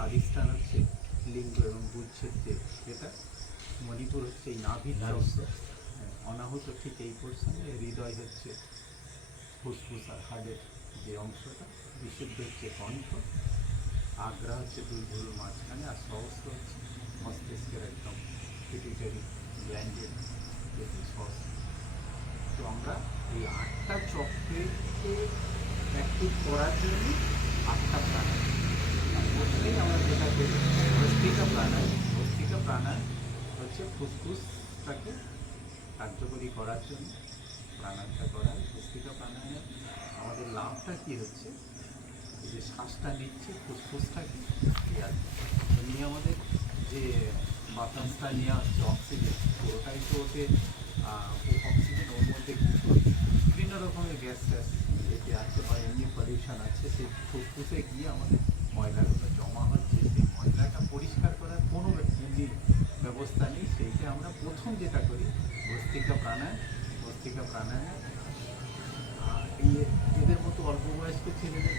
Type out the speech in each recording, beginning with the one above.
স্বাধিষ্ঠান হচ্ছে লিঙ্গ এবং বুঝছেত্রে, যেটা মণিপুর হচ্ছে এই নাভির চক্র, অনাহুত ঠিক এই পোর্শনে, হৃদয় হচ্ছে ফুসফুস আর হার্টের যে অংশটা, বিশুদ্ধ হচ্ছে কণ্ঠ, আগ্রা হচ্ছে দুই ভুরুর মাঝখানে, আর সহস্র হচ্ছে মস্তিষ্কের একদম পিটুইটারি গ্ল্যান্ডের যেটি সহস্র। তো আমরা এই 8টা চক্রকে অ্যাক্টিভ করার জন্য 8টা প্রাণায়াম, আর প্রথমেই আমরা যেটা করি ভস্ত্রিকা প্রাণায়াম। ভস্ত্রিকা প্রাণায়াম হচ্ছে ফুসফুসটাকে কার্যকরী করার জন্য প্রাণায়ামটা করা হয়। ভস্ত্রিকা প্রাণায়ামে আমাদের লাভটা কী হচ্ছে, যে শ্বাসটা নিচ্ছে ফুসফুসটাকে নিয়ে আমাদের যে বাতাসটা নেওয়া হচ্ছে অক্সিজেন, পুরোটাই তো ওতে অক্সিজেন, ওর মধ্যে কিছু বিভিন্ন রকমের গ্যাস ট্যাস যেতে আছে বা এমনি পলিউশন আছে, সেই ফুসফুসে গিয়ে আমাদের ময়লাগুলো জমা হচ্ছে। সেই ময়লাটা পরিষ্কার করার কোনো এমনি ব্যবস্থা নেই। সেইটা আমরা প্রথম যেটা করি ভস্ত্রিকা প্রাণায়াম। ভস্ত্রিকা প্রাণায়ামে এদের মতো অল্প বয়স্ক ছেলেদের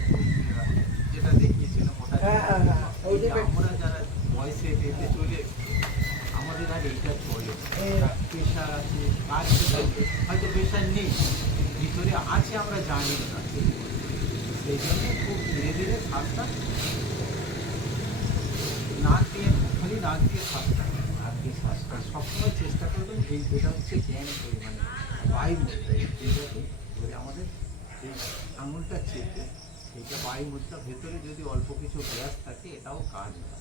যেটা দেখিয়েছিলাম ওটা, আমরা যারা বয়সে এতে চলে আমাদের আর এইটা চলে, প্রেশার আছে, কাজ হয়তো প্রেশার নেই, ভিতরে আছে আমরা জানি না, সেই জন্য খুব ধীরে ধীরে শ্বাসটা নাক দিয়ে, খালি নাক দিয়ে শ্বাসটা, নাক দিয়ে শ্বাসটা সবসময় চেষ্টা করবেন। এটা হচ্ছে জ্ঞান, মানে বায়ু মুদ্রা, এইটাকে ধরে আমাদের এই আঙুলটা চেপে এইটা বায়ু মুদ্রা, ভেতরে যদি অল্প কিছু গ্যাস থাকে এটাও কাজ হয়।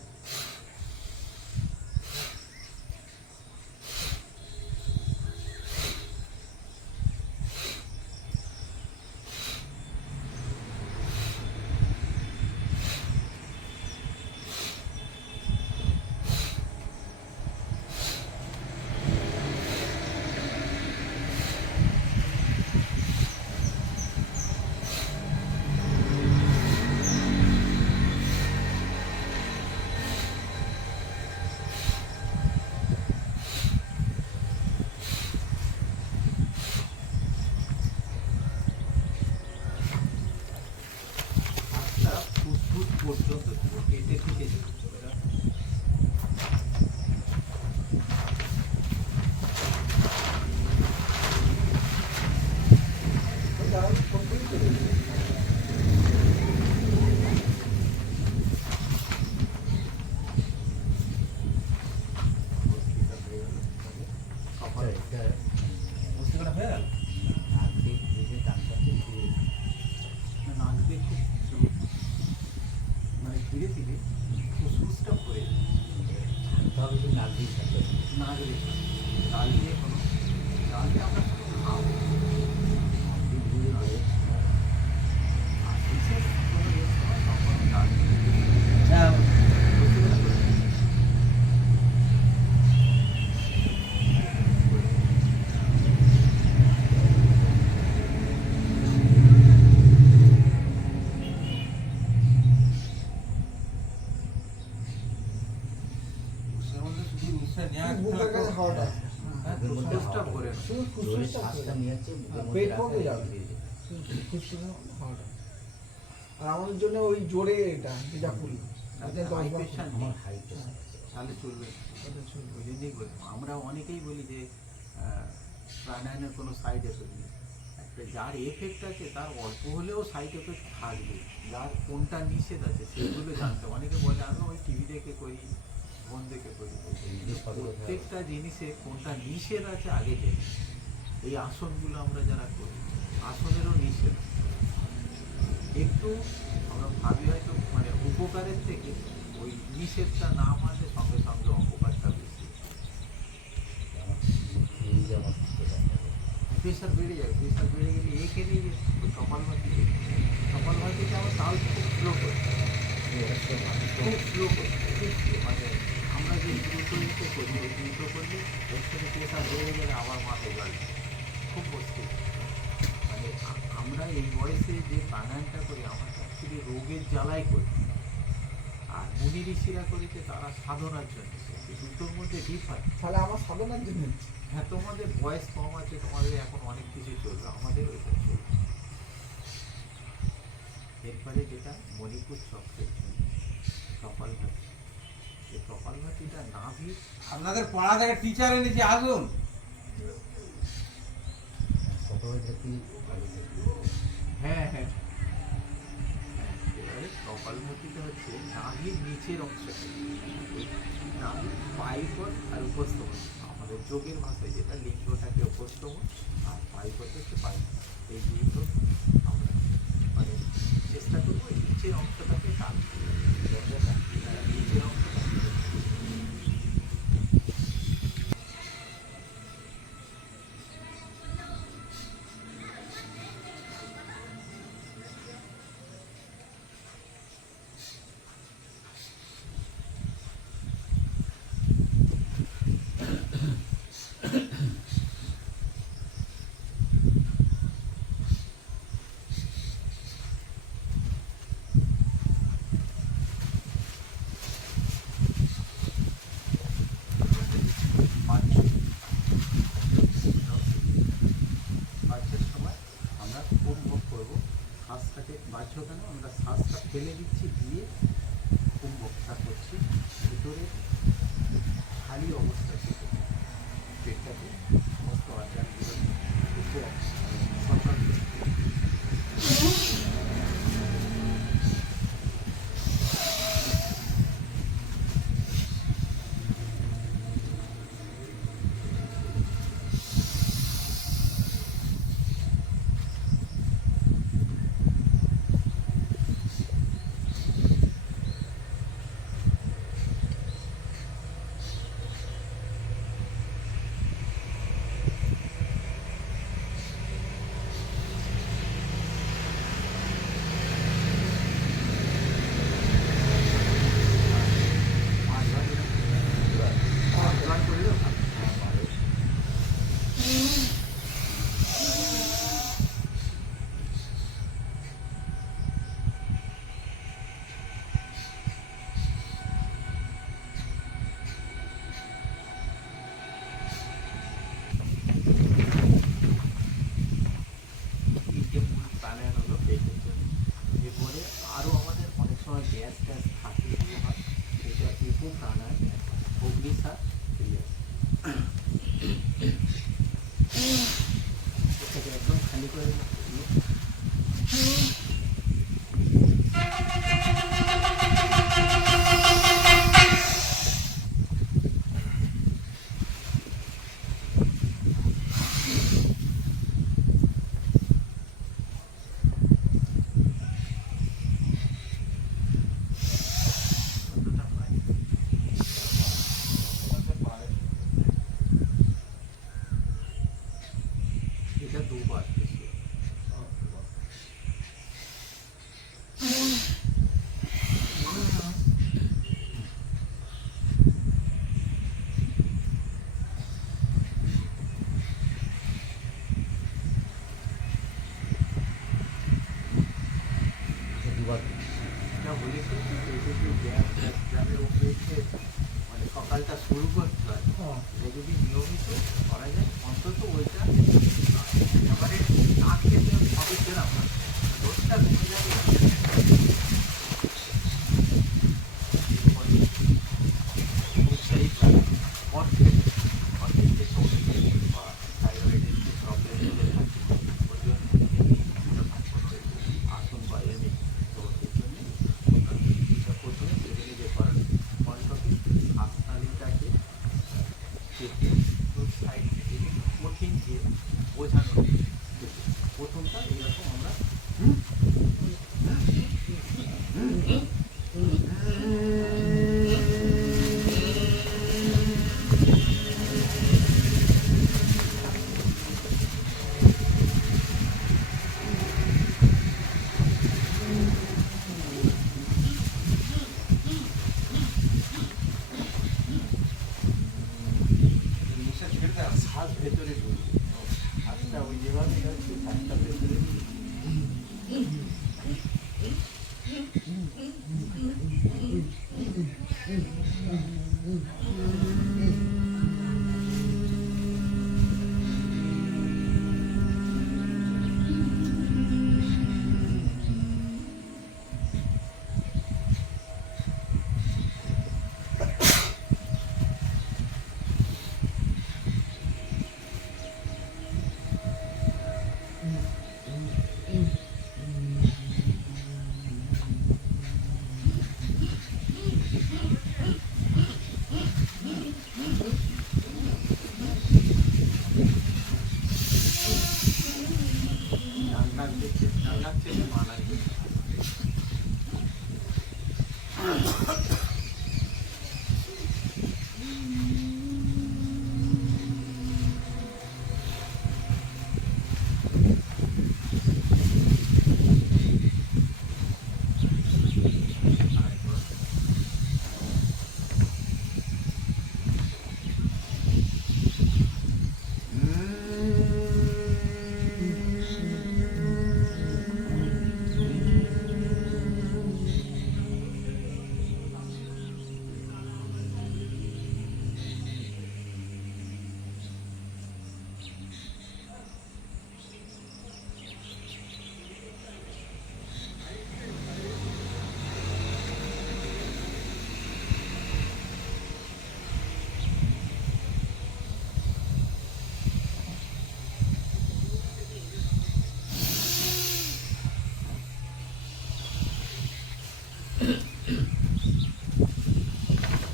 পর্যন্ত এতে থেকে ধীরে ধীরে ফুসফুসটা ভরে নাক দিয়ে ডাল দিয়ে কোনো ডাল দিয়ে আমরা খাবো, আর বিশেষ কোনো তখন ডাল আমাদের জন্য ওই জোরে এটা যেটা করি তাহলে চলবে। ওই জন্যই বলি, আমরা অনেকেই বলি যে প্রাণায়ামের কোনো সাইড এফেক্ট নেই। একটা যার এফেক্ট আছে তার অল্প হলেও সাইড এফেক্ট থাকবে, যার কোনটা নিষেধ আছে সেগুলো জানতে। অনেকে বলে আমি ওই টিভি দেখে করি, ফোন দেখে করি, প্রত্যেকটা জিনিসে কোনটা নিষেধ আছে আগে জেনে। এই আসনগুলো আমরা যারা করি, আসনেরও নিষেধ একটু আমরা ভাবি হয়তো, মানে উপকারের থেকে ওই নিষেধটা না মানলে সঙ্গে সঙ্গে অপকারটা বেশি। প্রেশার বেড়ে যায়, প্রেশার বেড়ে গেলে এখানে ওই কপালভাতিতে আমার তাল খুব স্লো করে, খুব স্লো করে, মানে আমরা যে দ্রুত করি, ওই দ্রুত করলে ওর সাথে প্রেশার বেড়ে গেলে আবার মাথায় গেল খুব মুশকিল। মানে আমরা এই বয়সে যে প্রাণায়ামটা করি আমরা অ্যাকচুয়ালি রোগের জ্বালাই করি, আর মুনি ঋষিরা করেছে তারা সাধনার জন্য। দুটোর মধ্যে ডিফারেন্ট। তাহলে আমার সাধনার জন্য, হ্যাঁ তোমাদের বয়স কম আছে, তোমাদের এখন অনেক কিছু চলবে, আমাদের ওইটা চলবে। এরপরে যেটা মণিপুর চক্রের জন্য কপালভাতি এই কপালভাতিটা নাভির আপনাদের পড়া থেকে টিচার এনেছে, আসুন। হ্যাঁ হ্যাঁ হ্যাঁ, এবারে কপালভাতিটা হচ্ছে নাভির নিচের অংশটা, ওই নাভির পাইপট আর উপস্তমন, আমাদের যোগের ভাষায় যেটা লিঙ্গটাকে উপস্তমন আর পাইপট হচ্ছে পাইপ, এই দুটো আমরা মানে চেষ্টা করবো এই নিচের অংশটাকে টানতে, নিচের অংশটা বাচ্চার সময় আমরা কুম্ভক করবো, শ্বাসটাকে বাহ্য কেন আমরা শ্বাসটা ফেলে দিচ্ছি দিয়ে কুম্ভকটা করছি, ভিতরে খালি অবস্থা থেকে পেটটাকে সমস্ত আচারগুলো সরকার প্রাণায়াম হলো এই ক্ষেত্রে। এরপরে আরও আমাদের অনেক সময় গ্যাস ট্যাস থাকে, এটা ইকো প্রাণায়াম, অগ্নিসার ক্রিয়া, এটাকে একদম খালি করে দিলে কতটা হয়। এটা দুবার বেশি।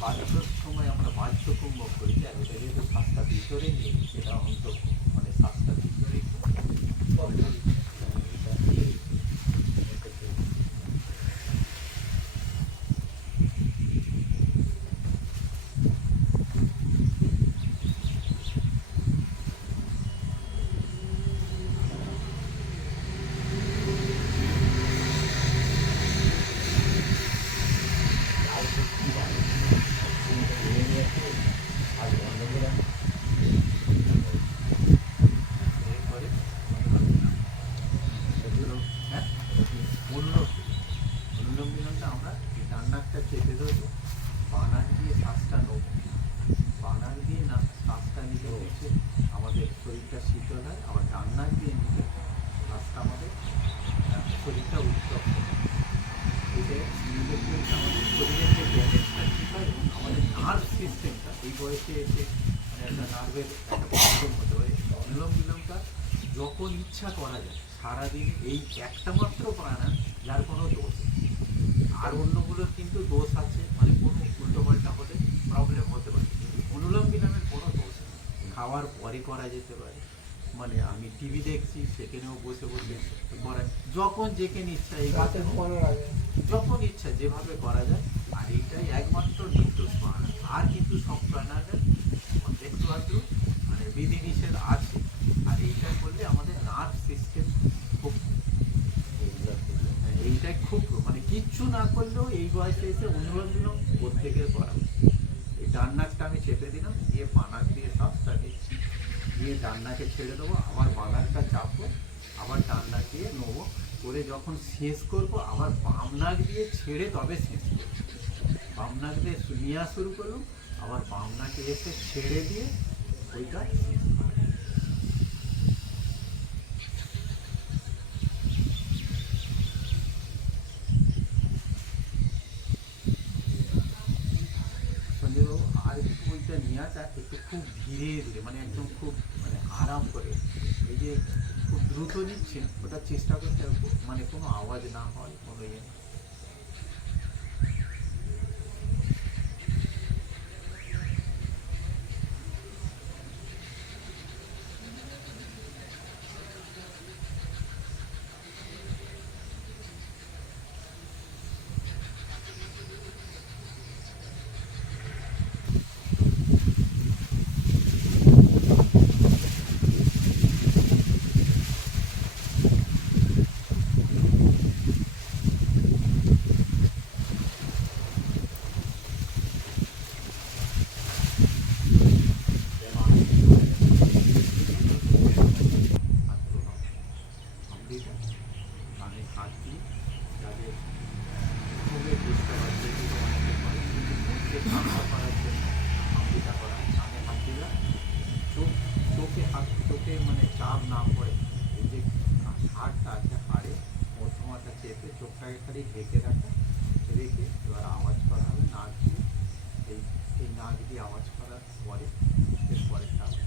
বাচ্চার সময় আমরা বাহ্যকুম্ভক করি, আর এটা যেহেতু শ্বাসটা ভিতরে নিয়ে সেটা অন্ত মানে শ্বাসটা ভিতরে এরপরে হ্যাঁ অনুলোম বিলোমটা আমরা ডান নাকটা চেপে ধরবো, বানাক দিয়ে শ্বাসটা নেব, বানাক দিয়ে না শ্বাসটা নিতে হচ্ছে আমাদের শরীরটা শীতল হয়, আবার ডান নাক দিয়ে নিতে শ্বাসটা আমাদের শরীরটা উত্তপ্ত হয়। এতে নিলে কি হচ্ছে আমাদের শরীরের যে ব্যালেন্সটা ঠিক হয় এবং আমাদের নার্ভ সিস্টেমটা এই বয়সে এসে মানে একটা নার্ভের একটা প্রবলেম হতে পারে। অনুলোম বিলোমটা যখন ইচ্ছা করা যায় সারাদিন এই একটা মাত্র প্রাণায়াম যার কোনো দোষ নেই। আর অন্যগুলোর কিন্তু দোষ আছে, মানে কোনো উল্টোপাল্টা হলে প্রবলেম হতে পারে। অনুলোম বিলোমের কোনো দোষ নেই, খাওয়ার পরে করা যেতে পারে, মানে আমি টিভি দেখছি সেখানেও বসে বসে করা, যখন যেখানে ইচ্ছা এই রাতে ঘুমানোর আগে যখন ইচ্ছা যেভাবে করা যায়। আর এইটাই একমাত্র নির্দোষ প্রাণায়াম। আর কিন্তু সব প্রাণায়ামের একটু আধটু মানে বিধিনিষেধ আছে, আর এইটা করলে আমাদের নার্ভ সিস্টেম খুব এইটাই খুব মানে কিচ্ছু না করলেও এই বয়সে এসে অনুলোম বিলোম প্রত্যেকের করা উচিত। এই ডান নাকটা আমি চেপে দিলাম, দিয়ে বানাক দিয়ে শ্বাসটা নিচ্ছি, দিয়ে ডান নাকে ছেড়ে দেবো, আবার বানাকটা চাপবো, আবার ডান নাক দিয়ে নেবো, করে যখন শেষ করব আবার বাম নাক দিয়ে ছেড়ে তবে শেষ করব। বাম নাক দিয়ে নেওয়া শুরু করলাম, আবার বাম নাকে এসে ছেড়ে দিয়ে ওইটা শেষ করব। সঞ্জয়বাবু আর একটু ওইটা নেওয়া যায় একটু খুব ধীরে ধীরে, মানে একদম খুব মানে আরাম করে, এই যে খুব দ্রুত নিচ্ছেন ওটা চেষ্টা করতে হবে মানে কোনো আওয়াজ না হয়, কোনো ইয়ে না। কানে হাত দিয়ে যাদের খুবই বুঝতে পারছে মনকে শান্ত করার জন্য আমলিটা করা, কানে হাত দিলা, চোখে হাত, চোখে মানে চাপ না পড়ে, এই যে হাড়টা আছে হাড়ে মধ্যমাটা চেপে চোখটাকে খালি ঢেকে রাখা, রেখে এবার আওয়াজ করা হবে নাক দিয়ে, এই নাক দিয়ে আওয়াজ করার পরে এরপরেরটা আওয়াজ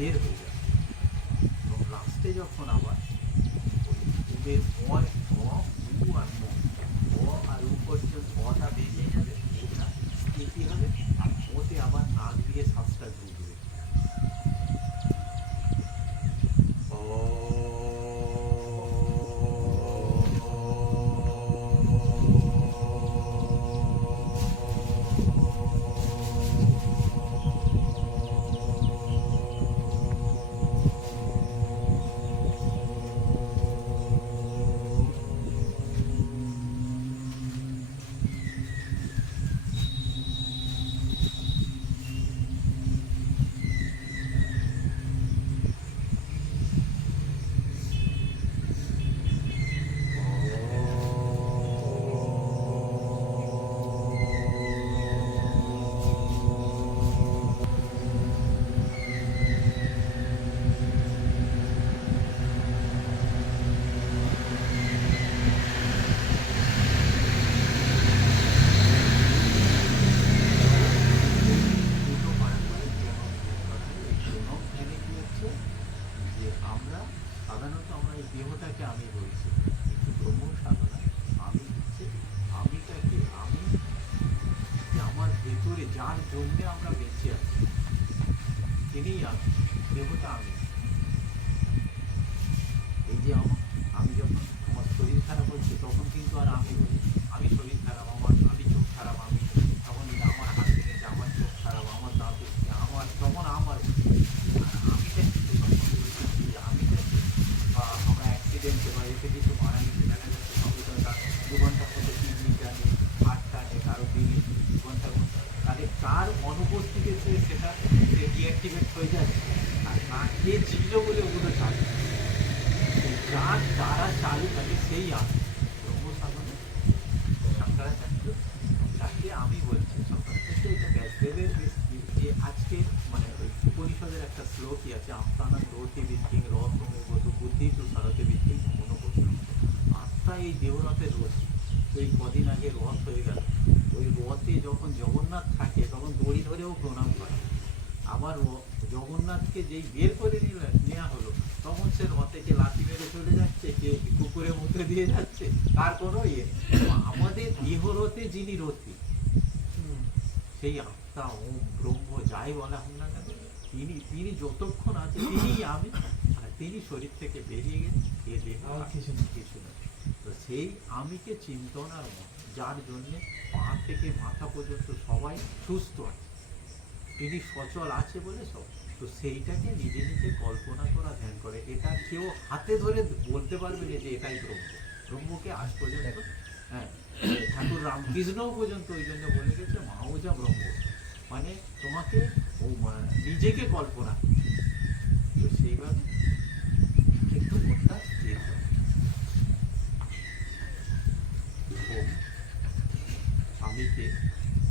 বের হয়ে যাবে। এবং লাস্টে যখন আবার ওদের ময় উ আর ম আর উ পর্যন্ত অটা বেরিয়ে যাবে, ওটা স্থিতি হবে, আর ওতে আবার নাক দিয়ে শ্বাসটা ঢুকবে। দুটো পারম্পরিক এবং এই প্রণব ধ্যানে কি হচ্ছে যে আমরা সাধারণত আমরা এই দেহটাকে আমি বলছি, কিন্তু ব্রহ্ম সাধনা আমি হচ্ছে আমিটাকে আমি, যে আমার ভেতরে যার জন্যে আমরা বেঁচে আছি তিনিই আমি, দেহটা আমি। এই যে আমি যখন আমার শরীর খারাপ হচ্ছে তখন কিন্তু আর আমি বলি আমি শরীর খারাপ, আমি চোখ খারাপ, আমি তখন আমার হাত ভেঙেছে, আমার চোখ খারাপ, আমার দাঁত উঠছে, আমার তখন আমার আর আমিটা কিন্তু তখন বলছি যে আমিটা বা আমরা অ্যাক্সিডেন্টে বা এতে কিছু মারা গেছে, দেখা যাচ্ছে সঙ্গে সঙ্গে তার 2 ঘন্টা পরে কিডনিটা নেই, হার্টটা নেই, কারো দিনে 2 ঘন্টা তাহলে তার অনুপস্থিতিতে সেটা ডিঅ্যাক্টিভেট হয়ে যাচ্ছে। আর না কে ছিল বলে ওগুলো চালু, যার দ্বারা চালু থাকে সেই আমি। ব্রহ্ম সাধনে শঙ্করাচার্য যাকে আমি বলছি, শঙ্করাচার্য এটা ব্যাসদেবের যে আজকে মানে ওই উপনিষদের একটা শ্লোকই আছে, আত্মানা রতি বিদ্ধিং রথমগত বুদ্ধি তু সারতে বিদ্ধিং মনোবস্তু। আত্মা এই দেহরথের রথ। তো এই কদিন আগে রথ হয়ে গেল, ওই রথে যখন জগন্নাথ থাকে তখন দড়ি ধরেও প্রণাম করে। আবার জগন্নাথকে যেই বের করে নেওয়া হলো তখন সে রথেকে লাথি মেরে চলে যাচ্ছে, কে কুকুরের মধ্যে দিয়ে যাচ্ছে, তার কোনো ইয়ে নেই। আমাদের দেহরথে যিনি রথী সেই আত্মা ওম ব্রহ্ম যাই বলা হোক না কেন, তিনি যতক্ষণ আছে তিনিই আমি, আর তিনি শরীর থেকে বেরিয়ে গেলে এ দেহ আর কিছু না। তো সেই আমিকে চিন্তন আর মন, যার জন্যে পা থেকে মাথা পর্যন্ত সবাই সুস্থ আছে, তিনি সচল আছে বলে সব। তো সেইটাকে নিজে নিজে কল্পনা করা, ধ্যান করে, এটা কেউ হাতে ধরে বলতে পারবে না যে এটাই ব্রহ্ম। ব্রহ্মকে আজ পর্যন্ত হ্যাঁ ঠাকুর রামকৃষ্ণও পর্যন্ত ওই জন্য বলে গেছে মাওজা ব্রহ্ম, মানে তোমাকে ও নিজেকে কল্পনা। তো সেইভাবে একটু মনটা স্থির করে। আমিকে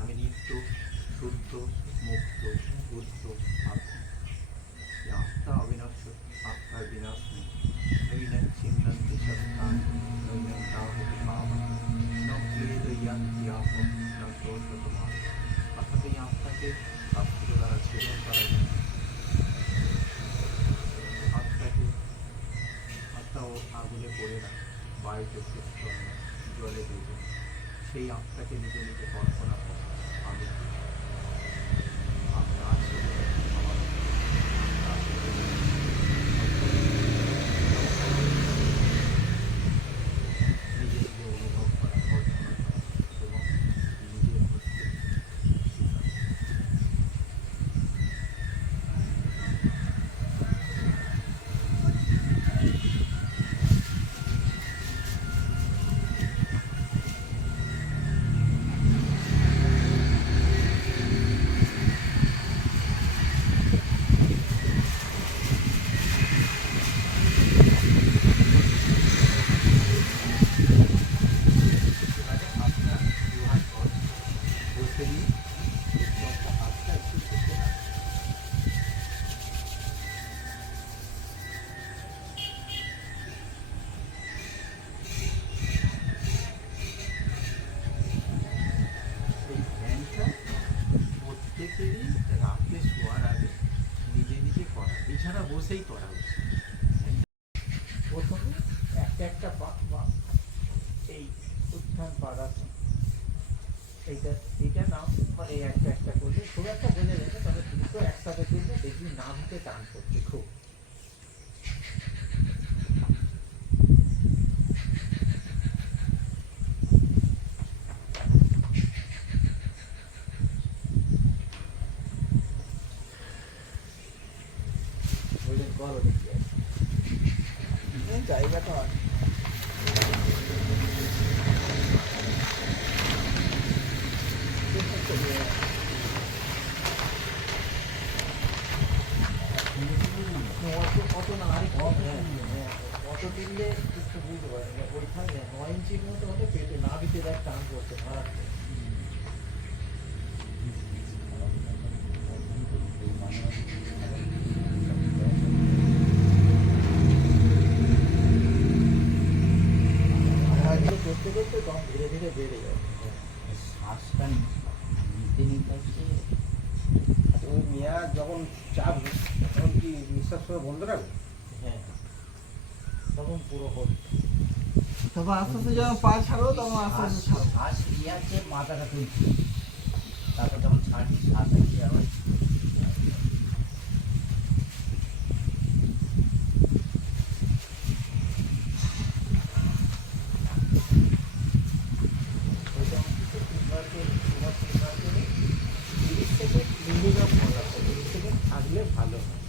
আমি নিত্য শুদ্ধ মুক্ত বুদ্ধ আত্মা, আত্মা অবিনাশ্য, আত্মার বিনাশ নেই। নৈনং ছিন্নং দিশস্থান নৈনং তাহতি পাবন ন ক্লেদয়ান্তি আপন ন ক্রোধতমান। অর্থাৎ এই আত্মাকে শাস্ত্র দ্বারা ছেদন করা যায়। আত্মাও আগুনে পড়ে না, বায়ুতে সুস্থ হয় না, জলে ডুবে না। সেই আত্মাকে নিজে নিজে কল্পনা করে আমি আত্মা আছে বলে আমার আত্মা আছে বলে নিজে নিজে অনুভব করা, কল্পনা করা এবং নিজের মধ্যে বসেই করা উচিত। প্রথমে একটা একটা এই উত্থান পাদাসন এইটা নাও, মানে এই একটা একটা করলে খুব একটা বোঝা যায় না, তবে দুটো একসাথে তুললে দেখবি নাভিতে টান করছে খুব। বুঝলেন, করো দেখি আর। এই জায়গাটা অত না আর অত দিলে একটু বুঝতে পারি না, ওইখানে 9 ইঞ্চির মতো হলে পেটে নাভিতে দেখ টান করছে মারাত্মক। এগুলো করতে করতে তখন ধীরে ধীরে বেড়ে যাবে। শ্বাসটা নিতে নিতে হচ্ছে। ওই মিয়া যখন চাপ তখন কি নিঃশ্বাস করে বন্ধ রাখবে? হ্যাঁ, তখন পুরো হল। তারপর আস্তে আস্তে যখন পা ছাড়ো তখন আস্তে আস্তে ছাড়ো। শ্বাস নিয়ে আছে, মাথাটা তুলছে, তারপর যখন ছাড়ছি শ্বাস আছে আবার। ওইটা আমাকে 3 বার করে 30 সেকেন্ড মিনিমাম মনে রাখো, 30 সেকেন্ড থাকলে ভালো হয়।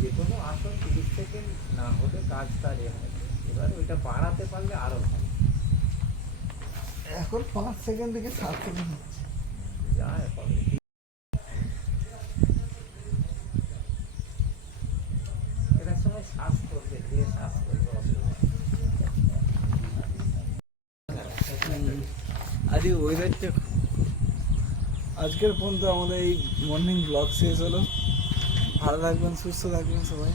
যে কোনো আসন 30 সেকেন্ড না হলে কাজটা হয়। এবার ওইটা বাড়াতে পারলে আরো ভালো। এখন 5 সেকেন্ড থেকে 7 সেকেন্ড হচ্ছে। যায় হবে। এটার সময় শ্বাস করবে, ধীরে শ্বাস করবে, অসুবিধা নেই। আজকে ওয়েদারটা আজকের পর্যন্ত আমাদের এই মর্নিং ব্লগ শেষ হলো। ভালো থাকবেন, সুস্থ থাকবেন সবাই।